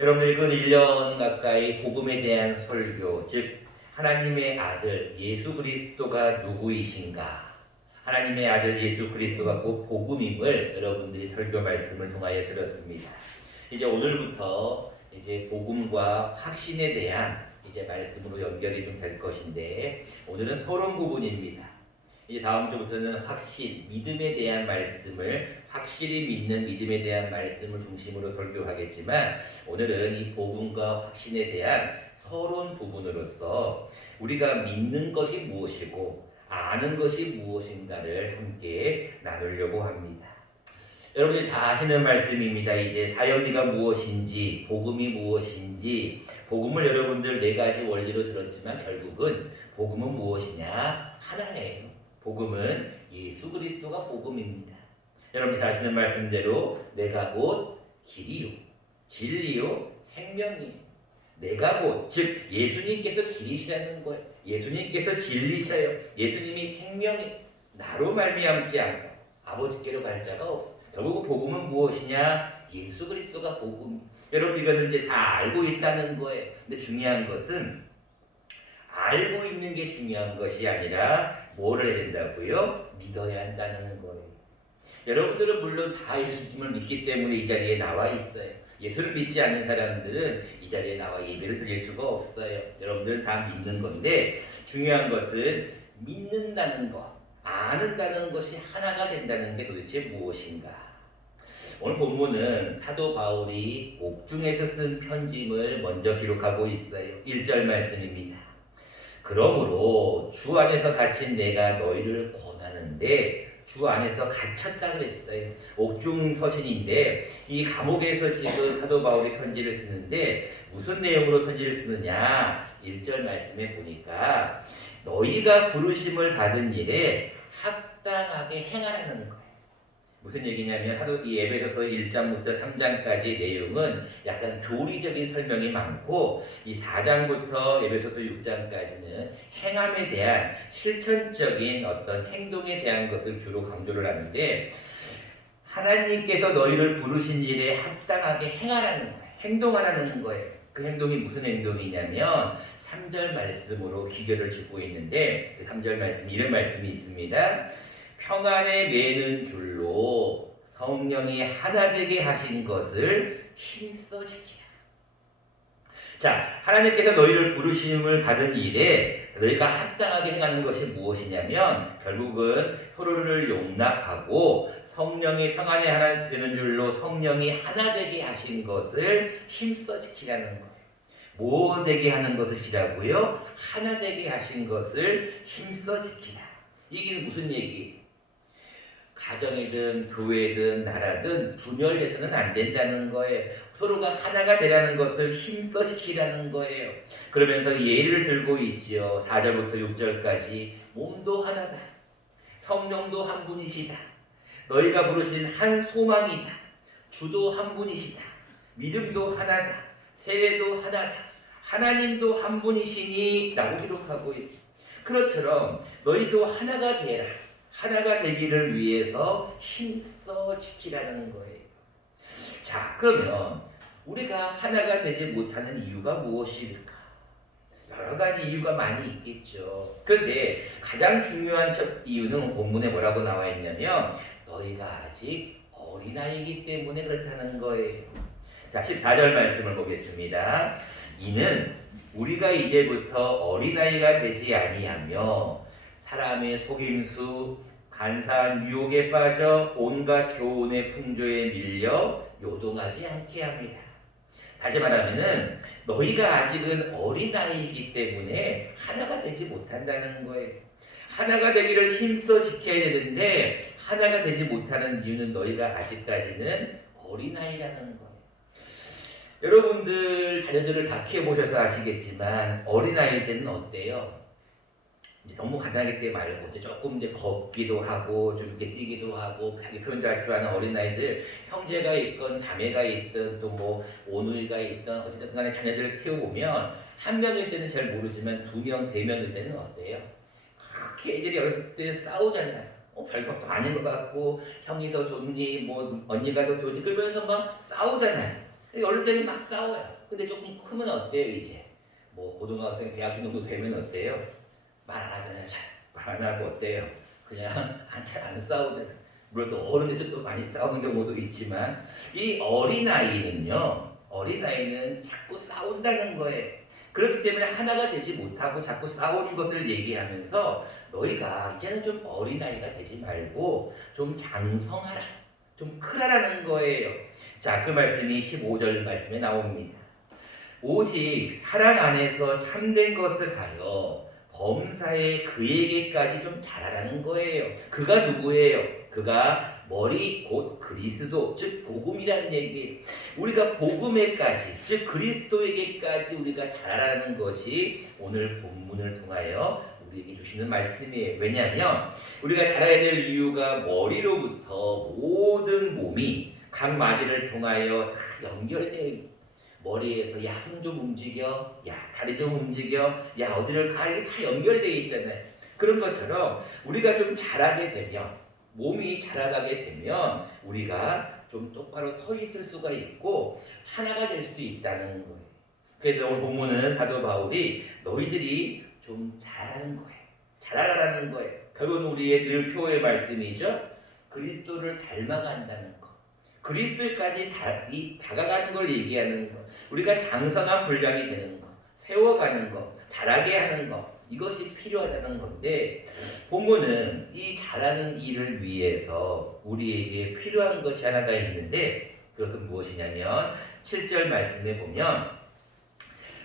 여러분들이 그 1년 가까이 복음에 대한 설교, 즉 하나님의 아들 예수 그리스도가 누구이신가, 하나님의 아들 예수 그리스도가 곧 복음임을 여러분들이 설교 말씀을 통하여 들었습니다. 이제 오늘부터 이제 복음과 확신에 대한 이제 말씀으로 연결이 좀 될 것인데, 오늘은 서론 부분입니다. 이제 다음 주부터는 확신, 믿음에 대한 말씀을, 확실히 믿는 믿음에 대한 말씀을 중심으로 설교하겠지만, 오늘은 이 복음과 확신에 대한 서론 부분으로서 우리가 믿는 것이 무엇이고 아는 것이 무엇인가를 함께 나누려고 합니다. 여러분들이 다 아시는 말씀입니다. 이제 사역리가 무엇인지, 복음이 무엇인지, 복음을 여러분들 네 가지 원리로 들었지만 결국은 복음은 무엇이냐? 하나예요. 복음은 예수 그리스도가 복음입니다. 여러분들 아시는 말씀대로 내가 곧 길이요, 진리요, 생명이요. 내가 곧, 즉 예수님께서 길이시라는 거예요. 예수님께서 진리셔요. 예수님이 생명이 나로 말미암지 않고 아버지께로 갈 자가 없어. 결국 복음은 무엇이냐? 예수 그리스도가 복음. 여러분 이것을 이제 다 알고 있다는 거예요. 근데 중요한 것은 알고 있는 게 중요한 것이 아니라 뭐를 해야 된다고요? 믿어야 한다는 거예요. 여러분들은 물론 다 예수님을 믿기 때문에 이 자리에 나와 있어요. 예수를 믿지 않는 사람들은 이 자리에 나와 예배를 드릴 수가 없어요. 여러분들은 다 믿는 건데, 중요한 것은 믿는다는 것, 아는다는 것이 하나가 된다는 게 도대체 무엇인가? 오늘 본문은 사도 바울이 옥중에서 쓴 편지를 먼저 기록하고 있어요. 1절 말씀입니다. 그러므로 주 안에서 갇힌 내가 너희를 권하는데, 주 안에서 갇혔다 그랬어요. 옥중 서신인데 이 감옥에서 지금 사도 바울이 편지를 쓰는데 무슨 내용으로 편지를 쓰느냐? 1절 말씀에 보니까 너희가 부르심을 받은 일에 합당하게 행하라는 거예요. 무슨 얘기냐면 하도 이 에베소서 1장부터 3장까지 내용은 약간 교리적인 설명이 많고, 이 4장부터 에베소서 6장까지는 행함에 대한 실천적인 어떤 행동에 대한 것을 주로 강조를 하는데, 하나님께서 너희를 부르신 일에 합당하게 행하라는 거예요. 행동하라는 거예요. 그 행동이 무슨 행동이냐면 3절 말씀으로 기결을 짓고 있는데, 그 3절 말씀 이런 말씀이 있습니다. 평안에 매는 줄로 성령이 하나 되게 하신 것을 힘써 지키라. 자, 하나님께서 너희를 부르심을 받은 일에 너희가 합당하게 행하는 것이 무엇이냐면 결국은 서로를 용납하고 성령이 평안에 하나 되는 줄로 성령이 하나 되게 하신 것을 힘써 지키라는 거예요. 뭐 되게 하는 것을 지키라고요? 하나 되게 하신 것을 힘써 지키라. 이게 무슨 얘기? 가정이든 교회든 나라든 분열돼서는 안 된다는 거예요. 서로가 하나가 되라는 것을 힘써 지키라는 거예요. 그러면서 예를 들고 있지요. 4절부터 6절까지 몸도 하나다. 성령도 한 분이시다. 너희가 부르신 한 소망이다. 주도 한 분이시다. 믿음도 하나다. 세례도 하나다. 하나님도 한 분이시니 라고 기록하고 있습니다. 그것처럼 너희도 하나가 되라. 하나가 되기를 위해서 힘써 지키라는 거예요. 자, 그러면 우리가 하나가 되지 못하는 이유가 무엇일까? 여러 가지 이유가 많이 있겠죠. 그런데 가장 중요한 이유는 본문에 뭐라고 나와 있냐면 너희가 아직 어린아이이기 때문에 그렇다는 거예요. 자, 14절 말씀을 보겠습니다. 이는 우리가 이제부터 어린아이가 되지 아니하며 사람의 속임수 간사한 유혹에 빠져 온갖 교훈의 풍조에 밀려 요동하지 않게 합니다. 다시 말하면은 너희가 아직은 어린아이이기 때문에 하나가 되지 못한다는 거예요. 하나가 되기를 힘써 지켜야 되는데 하나가 되지 못하는 이유는 너희가 아직까지는 어린아이라는 거예요. 여러분들 자녀들을 다 키워보셔서 아시겠지만 어린아이일 때는 어때요? 이제 너무 간단하게 말고 이제 조금 이제 걷기도 하고 좀 이렇게 뛰기도 하고 자기 표현도 할 줄 아는 어린아이들, 형제가 있건 자매가 있든 또 뭐 오누이가 있든 어쨌든 간에 자녀들을 키워보면 한 명일 때는 잘 모르지만 두 명, 세 명일 때는 어때요? 그렇게 애들이 어렸을 때 싸우잖아요. 별것도 아닌 것 같고 형이 더 좋니 뭐 언니가 더 좋니 그러면서 막 싸우잖아요. 어릴 때는 막 싸워요. 근데 조금 크면 어때요 이제? 뭐 고등학생, 대학생 정도 되면 어때요? 말 안 하잖아요. 말 안 하고 어때요? 그냥 잘 안 싸우잖아요. 물론 또 어른들도 또 많이 싸우는 경우도 있지만 이 어린아이는 자꾸 싸운다는 거예요. 그렇기 때문에 하나가 되지 못하고 자꾸 싸우는 것을 얘기하면서 너희가 이제는 좀 어린아이가 되지 말고 좀 장성하라, 좀 크라라는 거예요. 자, 그 말씀이 15절 말씀에 나옵니다. 오직 사랑 안에서 참된 것을 하여 범사에 그에게까지 좀 잘하라는 거예요. 그가 누구예요? 그가 머리 곧 그리스도, 즉 복음이라는 얘기. 우리가 복음에까지, 즉 그리스도에게까지 우리가 잘하라는 것이 오늘 본문을 통하여 우리에게 주시는 말씀이에요. 왜냐하면 우리가 잘해야 될 이유가 머리로부터 모든 몸이 각 마디를 통하여 다 연결되어 있는, 머리에서 야 손 좀 움직여, 야 다리 좀 움직여, 야 어디를 가, 이게 다 연결되어 있잖아요. 그런 것처럼 우리가 좀 자라게 되면, 몸이 자라가게 되면 우리가 좀 똑바로 서 있을 수가 있고 하나가 될 수 있다는 거예요. 그래서 오늘 본문은 사도 바울이 너희들이 좀 잘하는 거예요. 자라가라는 거예요. 결국은 우리의 늘 표의 말씀이죠. 그리스도를 닮아간다는 거. 그리스도까지 다가가는 걸 얘기하는 거. 우리가 장성한 분량이 되는 거. 세워가는 거. 자라게 하는 거. 이것이 필요하다는 건데 본문은 이 잘하는 일을 위해서 우리에게 필요한 것이 하나가 있는데 그것은 무엇이냐면 7절 말씀에 보면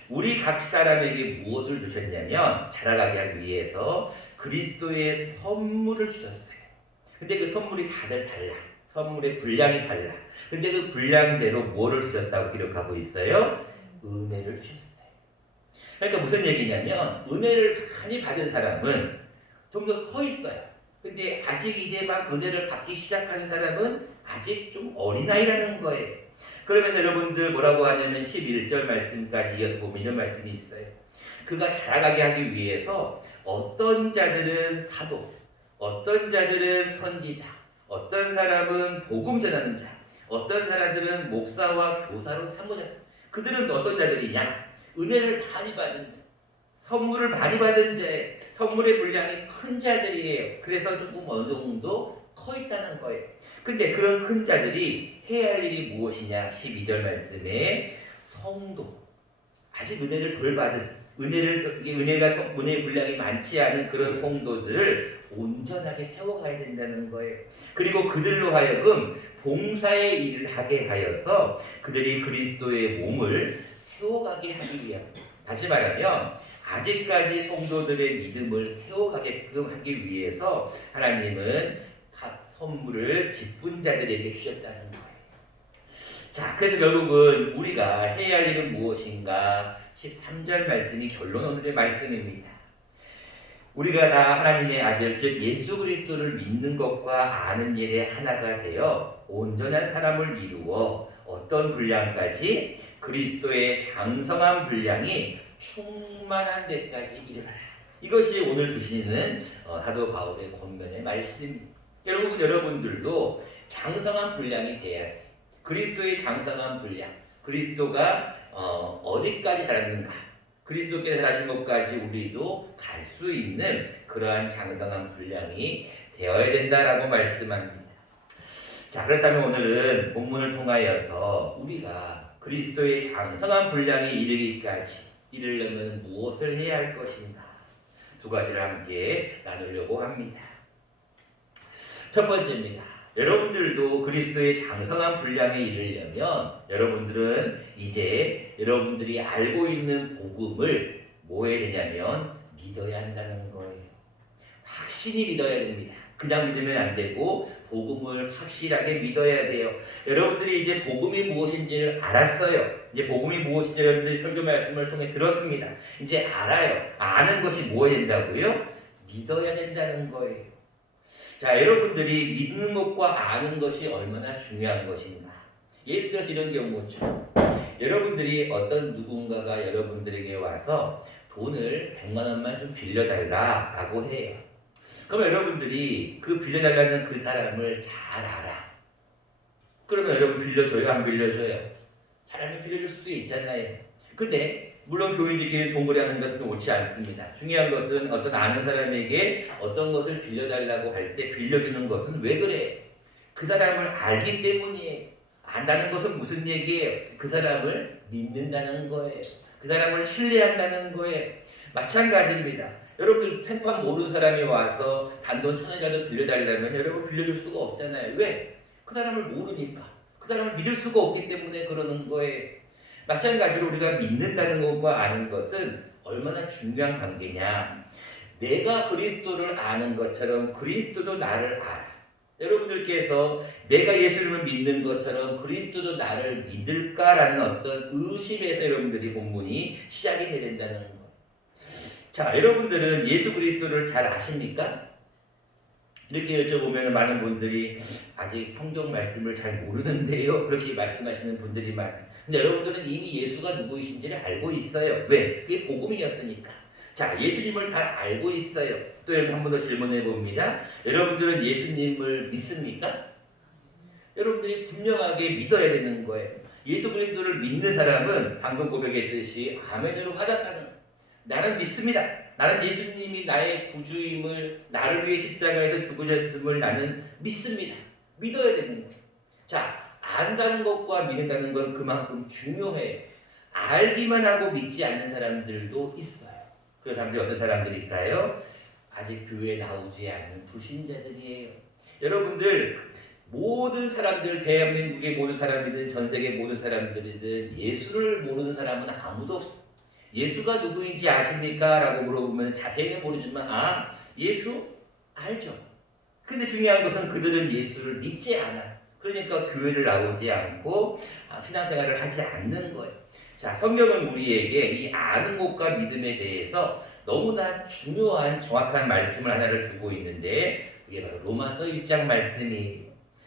우리 각 사람에게 무엇을 주셨냐면 자라가게 하기 위해서 그리스도의 선물을 주셨어요. 근데 그 선물이 다들 달라. 선물의 분량이 달라. 근데 그 분량대로 뭐를 주셨다고 기록하고 있어요? 은혜를 주셨어요. 그러니까 무슨 얘기냐면 은혜를 많이 받은 사람은 좀 더 커 있어요. 근데 아직 이제 막 은혜를 받기 시작하는 사람은 아직 좀 어린아이라는 거예요. 그러면 여러분들 뭐라고 하냐면 11절 말씀까지 이어서 보면 이런 말씀이 있어요. 그가 자라가게 하기 위해서 어떤 자들은 사도, 어떤 자들은 선지자, 어떤 사람은 복음 전하는 자, 어떤 사람들은 목사와 교사로 삼으셨어요. 그들은 어떤 자들이냐? 은혜를 많이 받은 자, 선물을 많이 받은 자의 선물의 분량이 큰 자들이에요. 그래서 조금 어느 정도 커 있다는 거예요. 근데 그런 큰 자들이 해야 할 일이 무엇이냐? 12절 말씀에 성도, 아직 은혜를 덜 받은, 은혜의 분량이 많지 않은 그런 성도들을 온전하게 세워가야 된다는 거예요. 그리고 그들로 하여금 봉사의 일을 하게 하여서 그들이 그리스도의 몸을 세워가게 하기 위함. 다시 말하면 아직까지 성도들의 믿음을 세워가게끔 하기 위해서 하나님은 각 선물을 직분자들에게 주셨다는 거예요. 자, 그래서 결국은 우리가 해야 할 일은 무엇인가? 13절 말씀이 결론 오늘의 말씀입니다. 우리가 다 하나님의 아들 즉 예수 그리스도를 믿는 것과 아는 일에 하나가 되어 온전한 사람을 이루어 어떤 분량까지? 그리스도의 장성한 분량이 충만한 데까지 이르러라. 이것이 오늘 주시는 사도 바울의 권면의 말씀입니다. 결국은 여러분들도 장성한 분량이 돼야 돼. 그리스도의 장성한 분량, 그리스도가 어디까지 자랐는가, 그리스도께서 자라신 것까지 우리도 갈 수 있는 그러한 장성한 분량이 되어야 된다라고 말씀합니다. 자, 그렇다면 오늘은 본문을 통하여서 우리가 그리스도의 장성한 분량에 이르려면 무엇을 해야 할 것인가? 두 가지를 함께 나누려고 합니다. 첫 번째입니다. 여러분들도 그리스도의 장성한 분량에 이르려면 여러분들은 이제 여러분들이 알고 있는 복음을 뭐 해야 되냐면 믿어야 한다는 거예요. 확실히 믿어야 됩니다. 그냥 믿으면 안 되고 복음을 확실하게 믿어야 돼요. 여러분들이 이제 복음이 무엇인지를 알았어요. 이제 복음이 무엇인지 여러분들이 설교 말씀을 통해 들었습니다. 이제 알아요. 아는 것이 뭐해야 된다고요? 믿어야 된다는 거예요. 자, 여러분들이 믿는 것과 아는 것이 얼마나 중요한 것인가. 예를 들어서 이런 경우죠. 여러분들이 어떤 누군가가 여러분들에게 와서 돈을 100만 원만 좀 빌려달라라고 해요. 그럼 여러분들이 그 빌려달라는 그 사람을 잘 알아. 그러면 여러분 빌려줘요? 안 빌려줘요? 사람이 빌려줄 수도 있잖아요. 근데 물론 교인들끼리 동거래하는 것은 옳지 않습니다. 중요한 것은 어떤 아는 사람에게 어떤 것을 빌려달라고 할 때 빌려주는 것은 왜 그래? 그 사람을 알기 때문이에요. 안다는 것은 무슨 얘기예요? 그 사람을 믿는다는 거예요. 그 사람을 신뢰한다는 거예요. 마찬가지입니다. 여러분들 생판 모르는 사람이 와서 단돈 1,000원이라도 빌려달라면 여러분 빌려줄 수가 없잖아요. 왜? 그 사람을 모르니까. 그 사람을 믿을 수가 없기 때문에 그러는 거예요. 마찬가지로 우리가 믿는다는 것과 아는 것은 얼마나 중요한 관계냐. 내가 그리스도를 아는 것처럼 그리스도도 나를 알아. 여러분들께서 내가 예수님을 믿는 것처럼 그리스도도 나를 믿을까라는 어떤 의심에서 여러분들이 본문이 시작이 되야 된다는 거예요. 자, 여러분들은 예수 그리스도를 잘 아십니까? 이렇게 여쭤보면 많은 분들이 아직 성경 말씀을 잘 모르는데요. 그렇게 말씀하시는 분들이 많아요. 근데 여러분들은 이미 예수가 누구이신지를 알고 있어요. 왜? 그게 복음이었으니까. 자, 예수님을 잘 알고 있어요. 또 여러분 한 번 더 질문해 봅니다. 여러분들은 예수님을 믿습니까? 여러분들이 분명하게 믿어야 되는 거예요. 예수 그리스도를 믿는 사람은 방금 고백했듯이 아멘으로 화답하는 거예요. 나는 믿습니다. 나는 예수님이 나의 구주임을, 나를 위해 십자가에서 죽으셨음을 나는 믿습니다. 믿어야 되는 거예요. 자, 안다는 것과 믿는다는 건 그만큼 중요해요. 알기만 하고 믿지 않는 사람들도 있어요. 그 사람들이 어떤 사람들일까요? 아직 교회에 나오지 않는 불신자들이에요. 여러분들 모든 사람들, 대한민국의 모든 사람이든 전 세계 모든 사람들이든 예수를 모르는 사람은 아무도 없어요. 예수가 누구인지 아십니까? 라고 물어보면 자세히는 모르지만 예수 알죠. 근데 중요한 것은 그들은 예수를 믿지 않아요. 그러니까 교회를 나오지 않고 신앙생활을 하지 않는 거예요. 자, 성경은 우리에게 이 아는 것과 믿음에 대해서 너무나 중요한 정확한 말씀을 하나를 주고 있는데 그게 바로 로마서 1장 말씀이에요.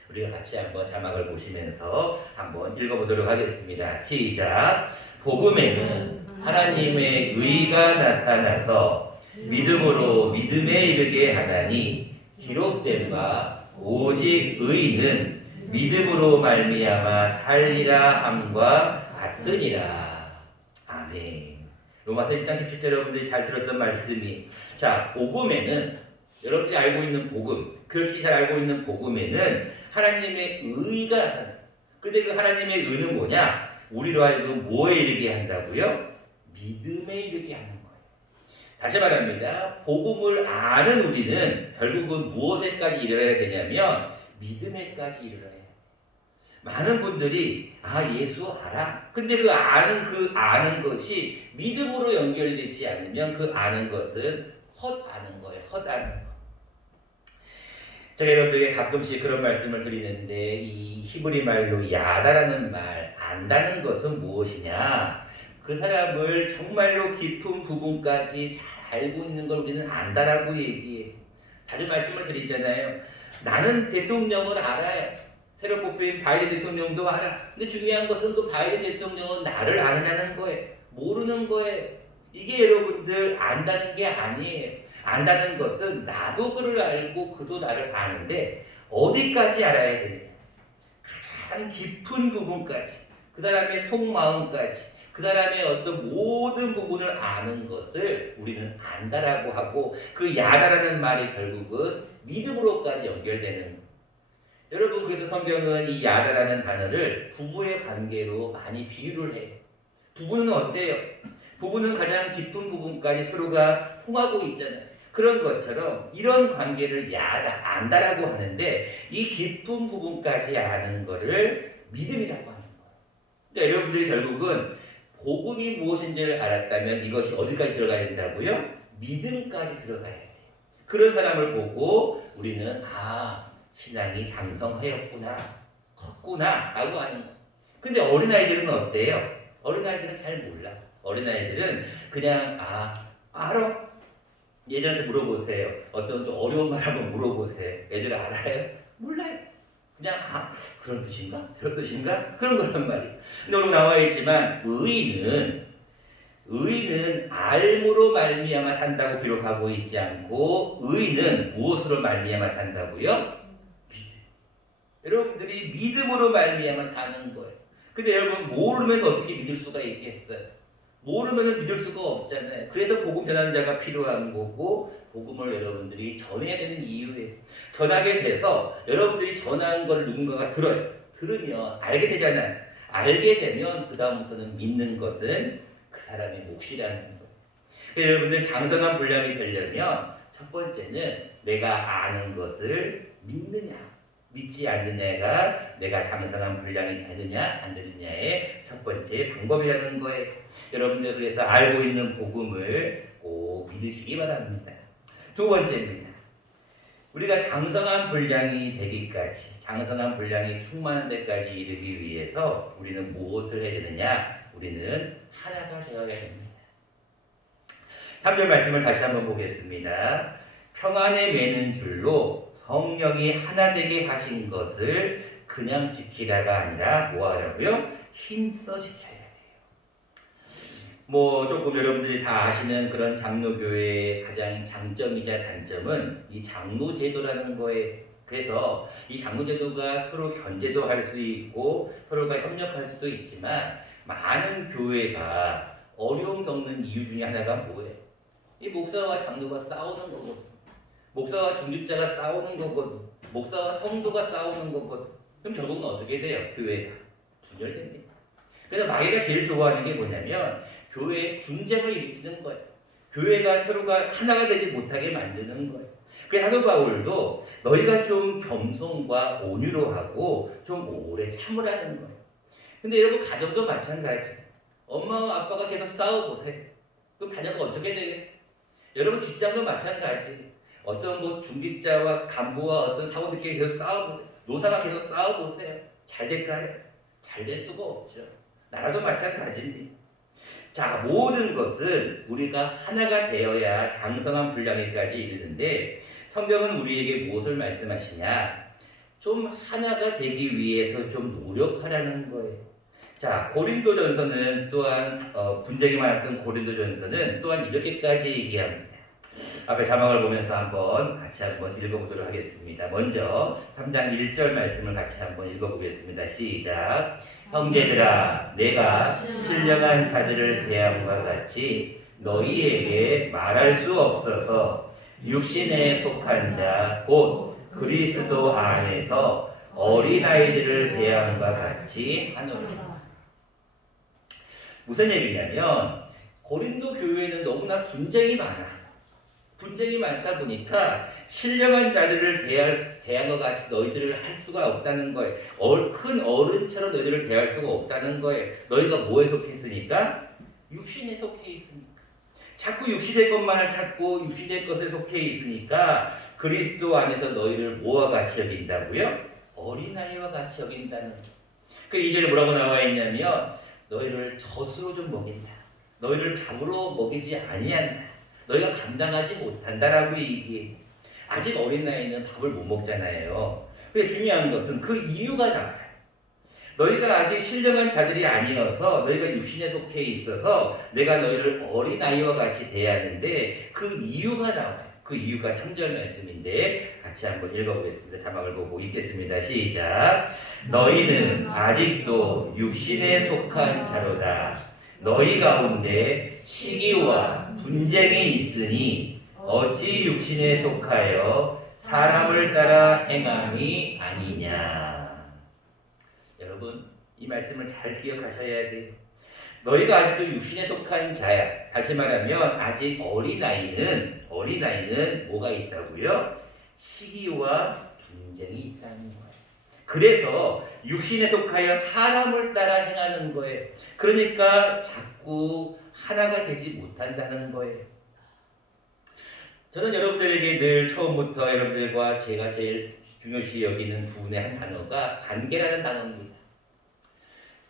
우리가 같이 한번 자막을 보시면서 한번 읽어보도록 하겠습니다. 시작. 복음에는 하나님의 의가 나타나서 믿음으로 믿음에 이르게 하나니 기록된 바 오직 의는 믿음으로 말미암아 살리라 함과 같으니라. 아멘. 로마서 1장 17절 여러분들이 잘 들었던 말씀이, 자, 복음에는 여러분들이 알고 있는 복음, 그렇게 잘 알고 있는 복음에는 하나님의 의가 나타납니다. 근데 그 하나님의 의는 뭐냐? 우리로 하여금 뭐에 이르게 한다고요? 믿음에 이르게 하는 거예요. 다시 말합니다. 복음을 아는 우리는 결국은 무엇에까지 이르러야 되냐면 믿음에까지 이르러야 해요. 많은 분들이 예수 알아. 근데 그 아는 것이 믿음으로 연결되지 않으면 그 아는 것은 헛아는 거예요. 헛아는 거. 제가 여러분들에게 가끔씩 그런 말씀을 드리는데 이 히브리 말로 야다라는 말, 안다는 것은 무엇이냐? 그 사람을 정말로 깊은 부분까지 잘 알고 있는 걸 우리는 안다라고 얘기해요. 자주 말씀을 드리잖아요. 나는 대통령을 알아요. 새로 뽑힌 바이든 대통령도 알아. 근데 중요한 것은 그 바이든 대통령은 나를 아느냐는 거예요. 모르는 거예요. 이게 여러분들 안다는 게 아니에요. 안다는 것은 나도 그를 알고 그도 나를 아는데 어디까지 알아야 되느냐. 가장 깊은 부분까지, 그 사람의 속마음까지, 그 사람의 어떤 모든 부분을 아는 것을 우리는 안다라고 하고, 그 야다라는 말이 결국은 믿음으로까지 연결되는 거예요. 여러분, 그래서 성경은 이 야다라는 단어를 부부의 관계로 많이 비유를 해요. 부부는 어때요? 부부는 가장 깊은 부분까지 서로가 통하고 있잖아요. 그런 것처럼 이런 관계를 야다, 안다라고 하는데 이 깊은 부분까지 아는 것을 믿음이라고 하는 거예요. 근데 여러분들이 결국은 복음이 무엇인지를 알았다면 이것이 어디까지 들어가야 된다고요? 믿음까지 들어가야 돼요. 그런 사람을 보고 우리는 신앙이 장성하였구나, 컸구나 라고 하는 거예요. 근데 어린아이들은 어때요? 어린아이들은 잘 몰라. 어린아이들은 그냥 알아. 얘들한테 물어보세요. 어떤 좀 어려운 말 한번 물어보세요. 애들 알아요? 몰라요. 그냥 그런 뜻인가? 저런 뜻인가? 그런 거란 말이에요. 근데 오늘 나와 있지만 의는 알므로 말미암아 산다고 기록하고 있지 않고 의는 무엇으로 말미암아 산다고요? 믿음. 여러분들이 믿음으로 말미암아 사는 거예요. 근데 여러분 모르면서 어떻게 믿을 수가 있겠어요? 모르면 믿을 수가 없잖아요. 그래서 복음 전하는 자가 필요한 거고 복음을 여러분들이 전해야 되는 이유예요. 전하게 돼서 여러분들이 전한 걸 누군가가 들어요. 들으면 알게 되잖아요. 알게 되면 그 다음부터는 믿는 것은 그 사람의 몫이라는 거예요. 그래서 여러분들 장성한 분량이 되려면 첫 번째는 내가 아는 것을 믿느냐, 믿지 않느냐가 내가 장성한 분량이 되느냐 안 되느냐의 첫 번째 방법이라는 거예요. 여러분들 그래서 알고 있는 복음을 꼭 믿으시기 바랍니다. 두 번째입니다. 우리가 장성한 분량이 되기까지, 장성한 분량이 충만한 데까지 이르기 위해서 우리는 무엇을 해야 되느냐? 우리는 하나가 되어야 됩니다. 3절 말씀을 다시 한번 보겠습니다. 평안에 매는 줄로 성령이 하나 되게 하신 것을 그냥 지키라가 아니라 뭐 하라고요? 힘써 지켜야 돼요. 뭐 조금 여러분들이 다 아시는 그런 장로교회의 가장 장점이자 단점은 이 장로제도라는 거예요. 그래서 이 장로제도가 서로 견제도 할 수 있고 서로가 협력할 수도 있지만 많은 교회가 어려움 겪는 이유 중에 하나가 뭐예요? 이 목사와 장로가 싸우는 거거든. 목사와 중직자가 싸우는 거거든. 목사와 성도가 싸우는 거거든. 그럼 결국은 어떻게 돼요? 교회가 분열됩니다. 그래서 마귀가 제일 좋아하는 게 뭐냐면 교회에 분쟁을 일으키는 거예요. 교회가 서로가 하나가 되지 못하게 만드는 거예요. 그래서 사도 바울도 너희가 좀 겸손과 온유로 하고 좀 오래 참으라는 거예요. 근데 여러분 가정도 마찬가지. 엄마와 아빠가 계속 싸워보세요. 그럼 자녀가 어떻게 되겠어요? 여러분 직장도 마찬가지. 어떤 뭐 중직자와 간부와 어떤 사원들끼리 계속 싸워보세요. 노사가 계속 싸워보세요. 잘 될까요? 잘 될 수가 없죠. 나라도 마찬가지입니다. 자, 모든 것은 우리가 하나가 되어야 장성한 분량에까지 이르는데 성경은 우리에게 무엇을 말씀하시냐? 좀 하나가 되기 위해서 좀 노력하라는 거예요. 자, 고린도전서는 또한 분쟁이 많았던 고린도전서는 또한 이렇게까지 얘기합니다. 앞에 자막을 보면서 같이 한번 읽어보도록 하겠습니다. 먼저 3장 1절 말씀을 같이 한번 읽어보겠습니다. 시작. 형제들아, 내가 신령한 자들을 대함과 같이 너희에게 말할 수 없어서 육신에 속한 자, 곧 그리스도 안에서 어린아이들을 대함과 같이 하노라. 무슨 얘기냐면 고린도 교회는 너무나 분쟁이 많아. 분쟁이 많다 보니까 신령한 자들을 대한 것 같이 너희들을 할 수가 없다는 거예요. 큰 어른처럼 너희들을 대할 수가 없다는 거예요. 너희가 뭐에 속해 있으니까? 육신에 속해 있으니까. 자꾸 육신의 것만을 찾고 육신의 것에 속해 있으니까 그리스도 안에서 너희를 뭐와 같이 여긴다고요? 어린아이와 같이 여긴다는 거예요. 그 2절에 뭐라고 나와 있냐면 너희를 젖으로 좀 먹인다. 너희를 밥으로 먹이지 아니한다. 너희가 감당하지 못한다라고 얘기해. 아직 어린 나이는 밥을 못 먹잖아요. 근데 중요한 것은 그 이유가 나와요. 너희가 아직 신령한 자들이 아니어서 너희가 육신에 속해 있어서 내가 너희를 어린 아이와 같이 대하는데 그 이유가 나와요. 그 이유가 3절 말씀인데 같이 한번 읽어보겠습니다. 자막을 보고 읽겠습니다. 시작. 너희는 아직도 육신에 속한 자로다. 너희 가운데 시기와 분쟁이 있으니 어찌 육신에 속하여 사람을 따라 행함이 아니냐. 여러분 이 말씀을 잘 기억하셔야 돼요. 너희가 아직도 육신에 속한 자야. 다시 말하면 아직 어린아이는 뭐가 있다고요? 시기와 분쟁이 있다는 거예요. 그래서 육신에 속하여 사람을 따라 행하는 거예요. 그러니까 자꾸 하나가 되지 못한다는 거예요. 저는 여러분들에게 늘 처음부터 여러분들과 제가 제일 중요시 여기는 두 분의 한 단어가 관계라는 단어입니다.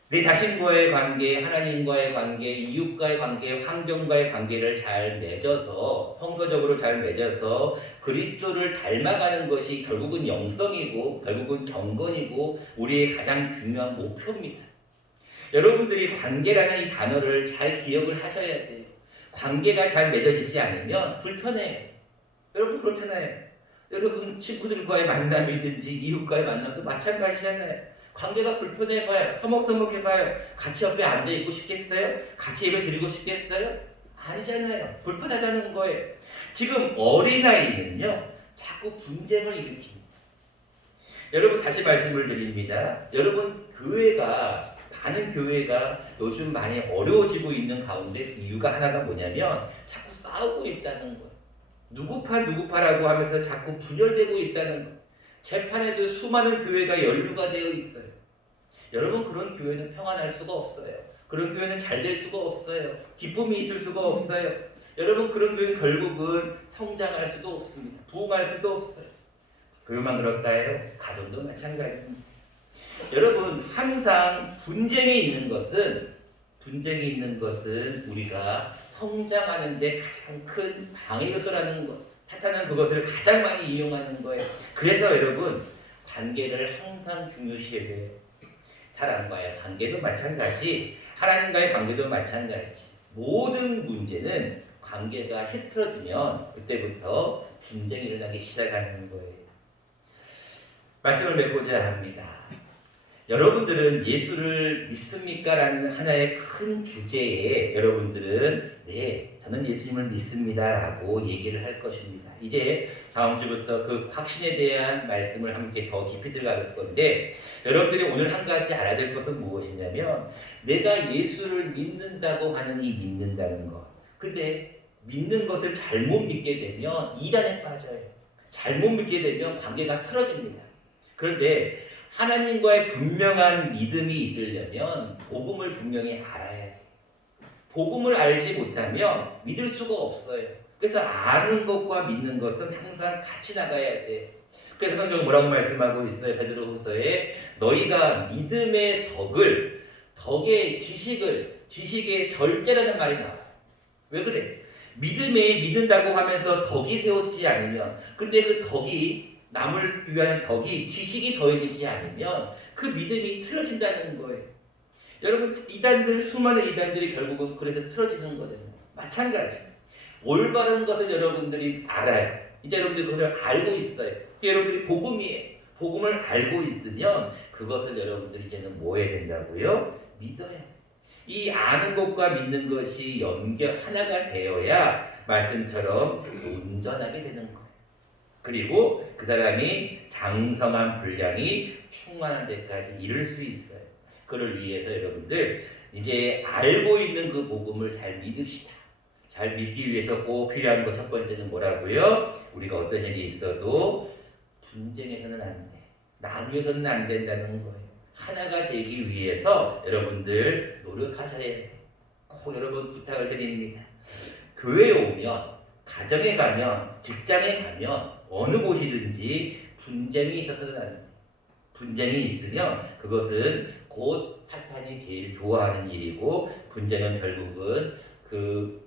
내 자신과의 관계, 하나님과의 관계, 이웃과의 관계, 환경과의 관계를 잘 맺어서 성서적으로 잘 맺어서 그리스도를 닮아가는 것이 결국은 영성이고 결국은 경건이고 우리의 가장 중요한 목표입니다. 여러분들이 관계라는 이 단어를 잘 기억을 하셔야 돼요. 관계가 잘 맺어지지 않으면 불편해요. 여러분 그렇잖아요. 여러분 친구들과의 만남이든지 이웃과의 만남도 마찬가지잖아요. 관계가 불편해봐요. 서먹서먹해봐요. 같이 옆에 앉아있고 싶겠어요? 같이 예배 드리고 싶겠어요? 아니잖아요. 불편하다는 거예요. 지금 어린아이는요, 자꾸 분쟁을 일으킵니다. 여러분, 다시 말씀을 드립니다. 여러분, 많은 교회가 요즘 많이 어려워지고 있는 가운데 이유가 하나가 뭐냐면 자꾸 싸우고 있다는 거예요. 누구파라고 하면서 자꾸 분열되고 있다는 거예요. 재판에도 수많은 교회가 연루가 되어 있어요. 여러분, 그런 교회는 평안할 수가 없어요. 그런 교회는 잘 될 수가 없어요. 기쁨이 있을 수가 없어요. 여러분, 그런 교회는 결국은 성장할 수도 없습니다. 부흥할 수도 없어요. 교회만 그럴까요? 가정도 마찬가지입니다. 여러분, 항상 분쟁이 있는 것은 우리가 성장하는 데 가장 큰 방해 요소라는 것. 사탄은 그것을 가장 많이 이용하는 거예요. 그래서 여러분, 관계를 항상 중요시해야 돼요. 사람과의 관계도 마찬가지, 하나님과의 관계도 마찬가지. 모든 문제는 관계가 흐트러지면 그때부터 분쟁이 일어나기 시작하는 거예요. 말씀을 맺고자 합니다. 여러분들은 예수를 믿습니까? 라는 하나의 큰 주제에 여러분들은 네, 저는 예수님을 믿습니다 라고 얘기를 할 것입니다. 이제 다음 주부터 그 확신에 대한 말씀을 함께 더 깊이 들어갈 건데, 여러분들이 오늘 한 가지 알아야 될 것은 무엇이냐면, 내가 예수를 믿는다고 하는 이 믿는다는 것. 근데 믿는 것을 잘못 믿게 되면 이단에 빠져요. 잘못 믿게 되면 관계가 틀어집니다. 그런데 하나님과의 분명한 믿음이 있으려면 복음을 분명히 알아야 돼요. 복음을 알지 못하면 믿을 수가 없어요. 그래서 아는 것과 믿는 것은 항상 같이 나가야 돼요. 그래서 성경은 뭐라고 말씀하고 있어요? 베드로후서에 너희가 믿음의 덕의 지식의 절제라는 말이 나와요. 왜 그래? 믿음에 믿는다고 하면서 덕이 세워지지 않으면, 근데 그 덕이 남을 위한 덕이 지식이 더해지지 않으면 그 믿음이 틀어진다는 거예요. 여러분, 수많은 이단들이 결국은 그래서 틀어지는 거거든요. 마찬가지. 올바른 것을 여러분들이 알아요. 이제 여러분들이 그것을 알고 있어요. 여러분들이 복음이에요. 복음을 알고 있으면 그것을 여러분들이 이제는 뭐 해야 된다고요? 믿어요. 이 아는 것과 믿는 것이 하나가 되어야 말씀처럼 온전하게 되는 거예요. 그리고 그 사람이 장성한 분량이 충만한 데까지 이를 수 있어요. 그를 위해서 여러분들 이제 알고 있는 그 복음을 잘 믿읍시다. 잘 믿기 위해서 꼭 필요한 것 첫 번째는 뭐라고요? 우리가 어떤 일이 있어도 분쟁해서는 안 돼. 나누어서는 안 된다는 거예요. 하나가 되기 위해서 여러분들 노력하셔야 돼요. 꼭 여러분 부탁을 드립니다. 교회에 오면, 가정에 가면, 직장에 가면 어느 곳이든지 분쟁이 있어서는 안 돼요. 분쟁이 있으면 그것은 곧 사탄이 제일 좋아하는 일이고, 분쟁은 결국은 그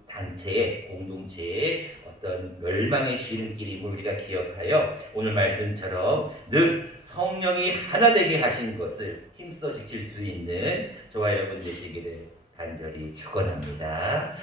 공동체의 어떤 멸망의 시름길임을 우리가 기억하여 오늘 말씀처럼 늘 성령이 하나 되게 하신 것을 힘써 지킬 수 있는 저와 여러분 되시기를 간절히 축원합니다.